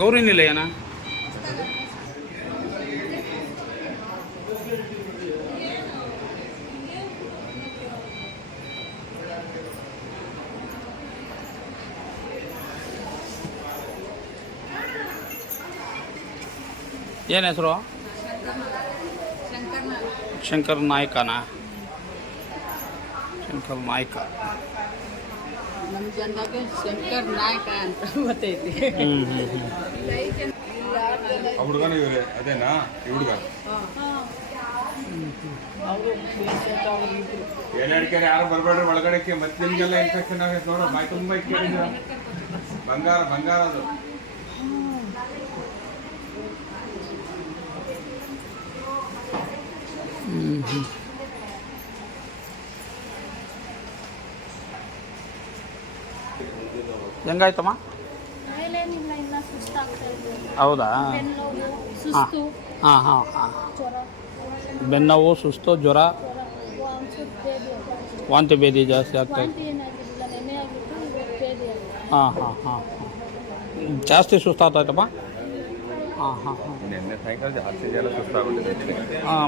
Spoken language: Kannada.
ಗೌರಿ ನಿಲಯನಾ? ಏನು ಹೆಸರು? ಶಂಕರ್ ನಾಯ್ಕನಾ? ಶಂಕರ್ ನಾಯ್ಕ. ನಮ್ಮ ಜನಕ್ಕೆ ಶಂಕರ್ ನಾಯ್ಕ ಅಂತ ಗೊತ್ತೈತಿ. ಹುಡುಗನ ಇವ್ರೆ ಅದೇನಾ ಈ ಹುಡುಗ? ಏನಾಡ್ಕೆರೆ ಯಾರು ಬರಬೇಡ್ರಿ ಒಳಗಡೆಕ್ಕೆ, ಮತ್ತೆ ನಿಮ್ಗೆಲ್ಲ ಇನ್ಫೆಕ್ಷನ್ ಆಗೈತೆ ನೋಡು. ಬಾಯಿ ತುಂಬ ಇಟ್ಕೊಂಡಿದ್ದೀರ. ಬಂಗಾರ ಬಂಗಾರ ಅದು. ಹೆಂಗಾಯ್ತಮ್ಮ? ಹೌದಾ? ಹಾಂ ಹಾಂ ಹಾಂ. ಬೆನ್ನೋವು, ಸುಸ್ತು, ಜ್ವರ, ವಾಂತಿ ಭೇದಿ ಜಾಸ್ತಿ ಆಗ್ತಾಯಿದೆ. ಹಾಂ ಹಾಂ ಹಾಂ ಹಾಂ. ಜಾಸ್ತಿ ಸುಸ್ತಾಗ್ತಾಯ್ತಮ್ಮ? ಹಾಂ ಹಾಂ ಹಾಂ. ನಿನ್ನೆ ಸಾಯಂಕಾಲ ಜಾಸ್ತಿ ಜನ ಸುಸ್ತಾಗ್ಬಿಟ್ಟಿದೆ. ಹಾಂ.